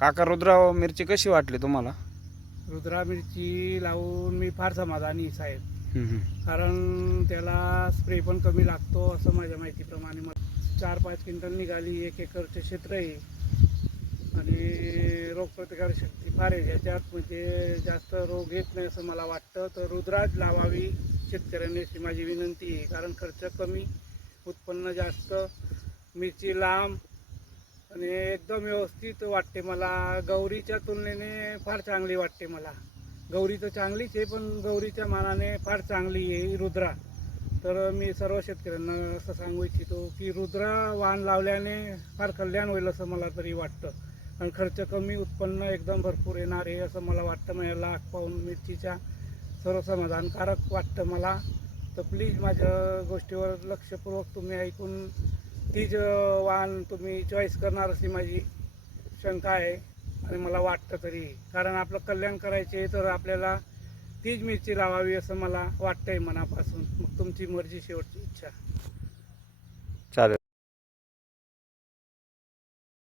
काका रुद्राव मिरची कशी वाटली तुम्हाला? रुद्रा मिरची लावून मी फार समाधानी आहे, साहेब. कारण त्याला स्प्रे पण कमी लागतो असं माझ्या माहितीप्रमाणे मला चार पाच क्विंटल निघाली एक एकरचे क्षेत्र आहे. आणि रोगप्रतिकार शक्ती फार आहे. ज्याच्यात म्हणजे जास्त रोग येत नाही असं मला वाटतं. तर रुद्राज लावावी शेतकऱ्यांनी अशी माझी विनंती आहे. कारण खर्च कमी उत्पन्न जास्त मिरची लांब आणि एकदम व्यवस्थित वाटते मला. गौरीच्या तुलनेने फार चांगली वाटते मला. गौरी तर चांगलीच आहे पण गौरीच्या मानाने फार चांगली आहे रुद्रा. तर मी सर्व शेतकऱ्यांना असं सांगू इच्छितो की रुद्रा वाण लावल्याने फार कल्याण होईल असं मला तरी वाटतं. आणि खर्च कमी उत्पन्न एकदम भरपूर येणार आहे असं मला वाटतं. माझ्या लाख पाऊन मिरचीच्या सर्व समाधानकारक वाटतं मला. तर प्लीज माझ्या गोष्टीवर लक्षपूर्वक तुम्ही ऐकून तीच वाहन तुम्ही चॉईस करणार अशी माझी शंका आहे आणि मला वाटतं तरी. कारण आपलं कल्याण करायचे तर आपल्याला तीच मिरची लावावी असं मला वाटतंय मनापासून. मग तुमची मर्जी शेवटची इच्छा. चालेल.